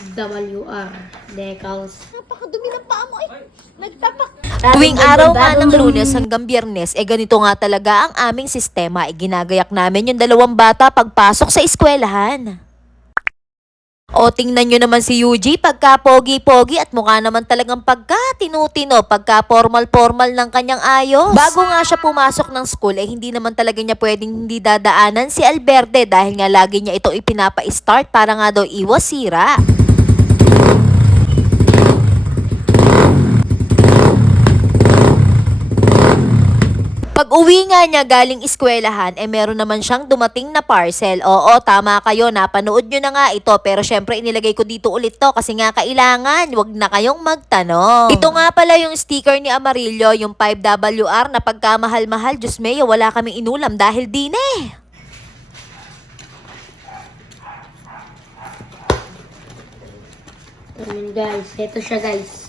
5WR decals. Napakadumi ng paa mo eh. Nagtapak. Tuwing araw nga ng Lunes hanggang Biyernes, ganito nga talaga ang aming sistema. Ginagayak namin yung dalawang bata pagpasok sa eskwelahan. O tingnan nyo naman si Yuji, pagka pogi-pogi at mukha naman talagang pagka tinutino, pagka formal-formal ng kanyang ayos. Bago nga siya pumasok ng school, hindi naman talaga niya pwedeng hindi dadaanan si Alberde dahil nga lagi niya ito ipinapa-start para nga daw iwas sira. Pag uwi nga niya galing eskwelahan, meron naman siyang dumating na parcel. Oo, tama kayo, napanood nyo na nga ito. Pero syempre, inilagay ko dito ulit to kasi nga kailangan, wag na kayong magtanong. Ito nga pala yung sticker ni Amarillo, yung 5WR na pagkamahal-mahal. Diyos mayo, wala kaming inulam dahil din eh. Ayan guys, ito siya guys.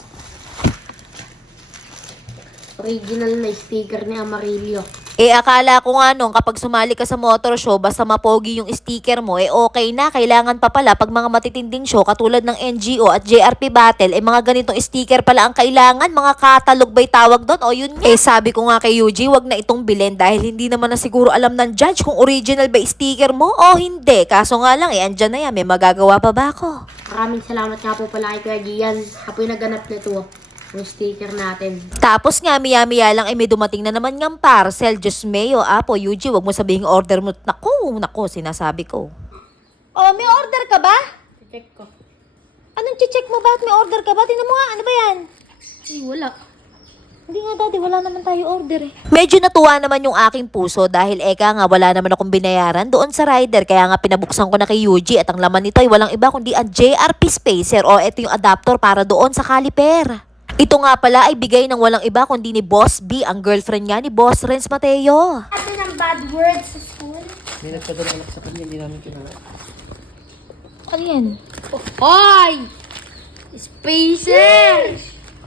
Original na sticker ni Amarillo. Akala ko nga nung kapag sumali ka sa motor show, basta mapogi yung sticker mo, okay na. Kailangan pa pala pag mga matitinding show, katulad ng NGO at JRP Battle, mga ganitong sticker pala ang kailangan. Mga catalog ba'y tawag doon? O yun nga. Sabi ko nga kay Yuji, wag na itong bilhin dahil hindi naman na siguro alam ng judge kung original ba sticker mo o hindi. Kaso nga lang, andyan na yan. May magagawa pa ba ako? Maraming salamat nga po pala kay Kuya Gian. Apoy naganap nito. Yung sticker natin. Tapos nga, miya-miya lang, may dumating na naman ngang parcel. Diyos mayo, Apo, Yuji, wag mo sabihin order mo. Naku, sinasabi ko. Oh, may order ka ba? Check ko. Anong check mo? Bakit may order ka ba? Tingnan mo nga, ano ba yan? Ay, wala. Hindi nga daddy, wala naman tayo order eh. Medyo natuwa naman yung aking puso dahil nga wala naman akong binayaran doon sa rider. Kaya nga pinabuksan ko na kay Yuji at ang laman nito ay walang iba kundi ang JRP Spacer o ito yung adapter para doon sa caliper. Ito nga pala ay bigay ng walang iba kundi ni Boss B, ang girlfriend niya ni Boss Renz Mateo. Ate ng bad words sa school. May nagpadala sa kanya, hindi namin kinuha. Ano yan? Hoy! Spacer!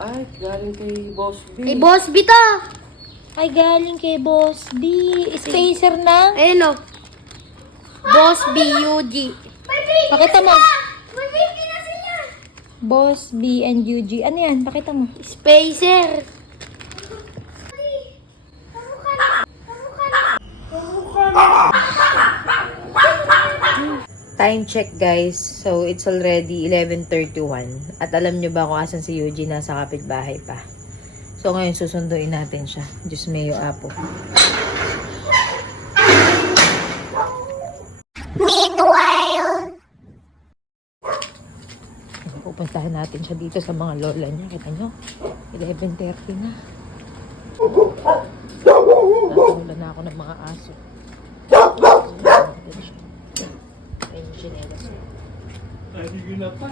Ay, galing kay Boss B. Kay Boss B to! Ay, galing kay Boss B. Spacer na. Ayun o. Boss B, UG. Pakita mo. Boss B and UG. Ano yan? Pakita mo. Spacer! Time check guys. So it's already 11:31. At alam nyo ba kung asan si Yuji? Nasa kapitbahay pa. So ngayon susunduin natin siya. Diyos mayo, Apo. Pupuntahan natin siya dito sa mga lola niya. Kita nyo? 11:30 na. Natawala na ako ng mga aso. Ayun yung chinelas mo. Ay, na pa.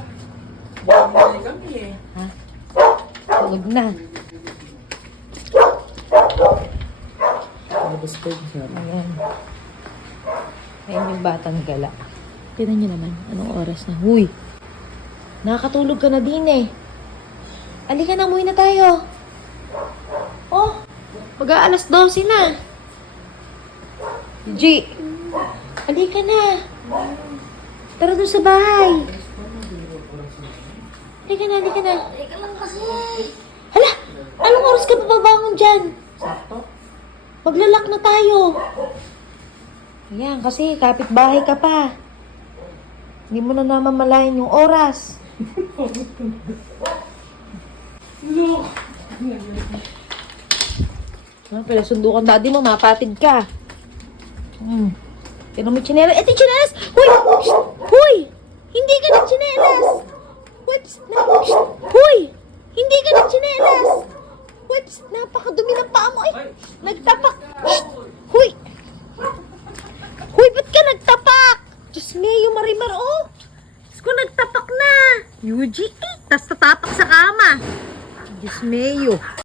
Kami eh. Ha? Tulog na. Labas ko siya. Ayan. Ayun yung batang gala. Tignan nyo naman. Anong oras na? Huy! Nakakatulog ka na din eh. Alika na, umuwi na tayo. Oh! Mag-aalas 12 na. G! Alika na. Tara doon sa bahay. Alika na, alika na. Teka lang kasi. Hala! Anong oras ka papabangon dyan? Sakto. Maglalak na tayo. Ayan, kasi kapitbahay ka pa. Hindi mo na naman malayan yung oras. Look! Pala sundukan daddy mo, mapatid ka. Tinan mo yung tsinelas. Ito yung tsinelas! Huy! Shh! Huy! Hindi ka ng tsinelas! Whoops! Huy! Hindi ka ng tsinelas! Whoops! Napakadumi ng paa mo eh! Nagtapak! Shh! Huy! Huy! Ba't ka nagtapak? Diyos mayo, Marimar, oh! Diyos ko, nagtapak na! Yuji, tas tatapak sa kama! Diyos mayo.